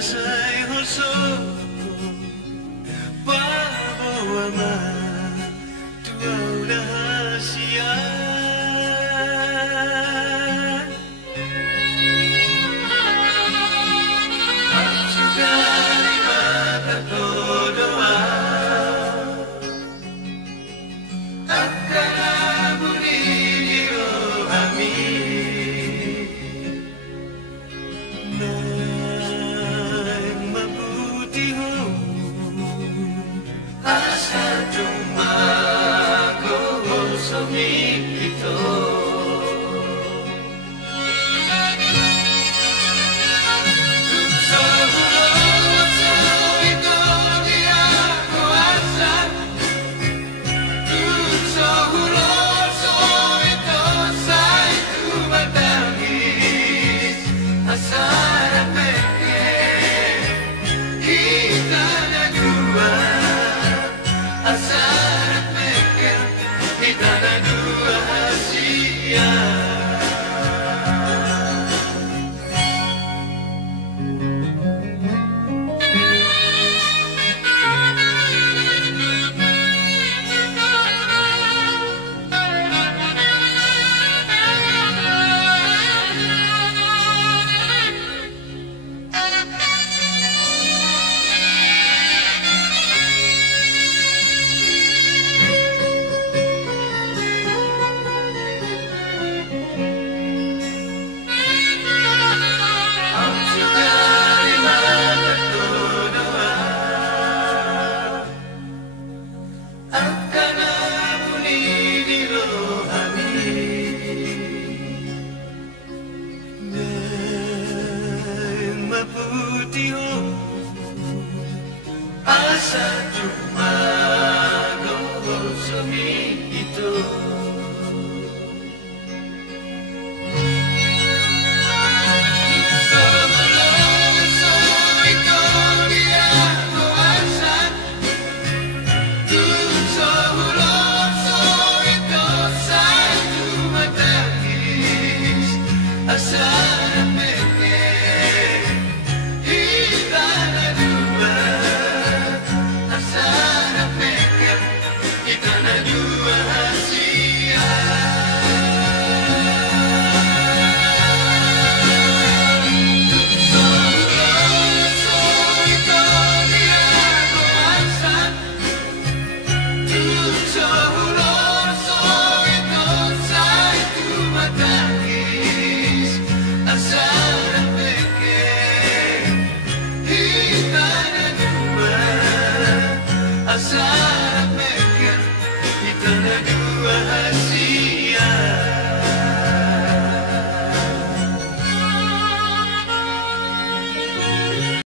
Kasay hoso Babawa ma Tuaw rahasia At sugay matatodoa At kanabunigiro amin Asa tumago sa ito Sa hulog sa ito di ako asa Sa hulog sa ito sa'y tumatangis Asa Asarap mekan kita na dua hasia Asa tumago sa ito Sa hulog sa ito di ako asa Sa hulog sa ito sa'y tumatangis Asa Asal mekan kita na dua hasia